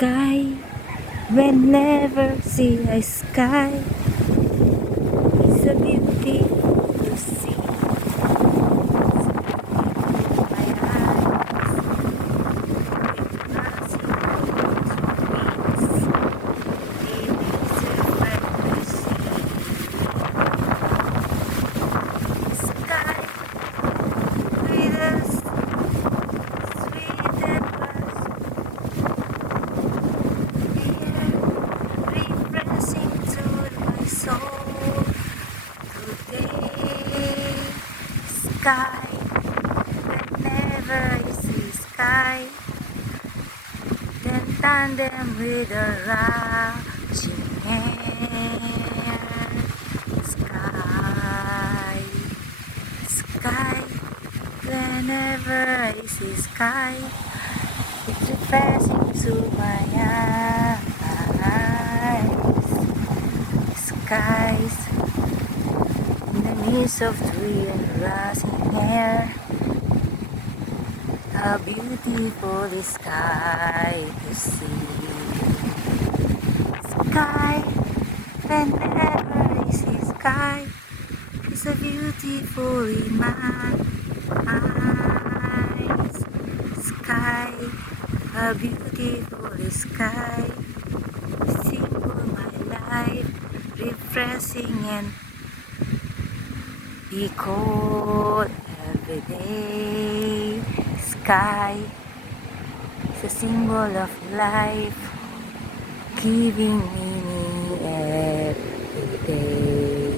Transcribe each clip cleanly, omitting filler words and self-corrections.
sky. Whenever see a sky, it's a beauty to see. My eyes, with nothing but trees. Leaves reflect the sea. Sky with us, sweet and refreshing to my soul today. Sky, whenever I see sky, then tandem with a rushing air. Sky, sky, whenever I see sky, it's refreshing to my eyes. Skies in the midst of tree and rushing air. A beautiful sky to see. Sky, whenever I see sky, it's a beautiful in my eyes. Sky, a beautiful sky, simple my life, refreshing and be cold every day. Sky is a symbol of life, giving meaning every day.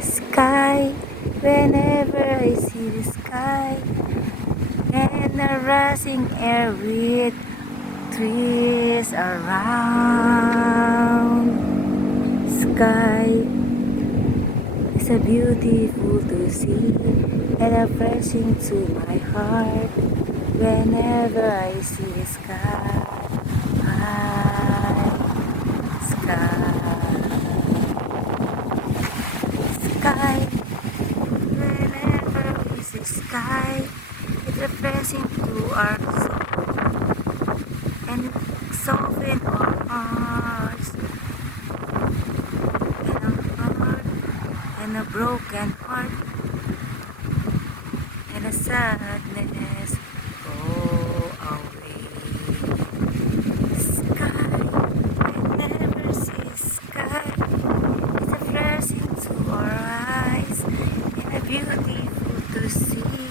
Sky, whenever I see the sky, and the rushing air with trees around. Sky is a beautiful to see and refreshing to my heart whenever I see the sky. Sky, whenever we see sky, it's refreshing to our soul and soften our hearts and a broken heart and a sadness go away. Sky, whenever see sky, it's refreshing to our eyes and a beautiful to see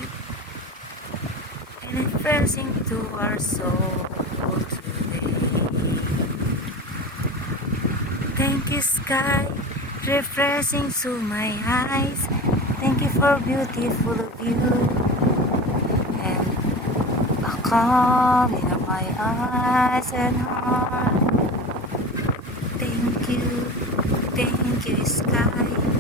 and refreshing to our soul today. Thank you, sky, refreshing to my eyes. Thank you for beautiful view and a calm in my eyes and heart. Thank you, sky.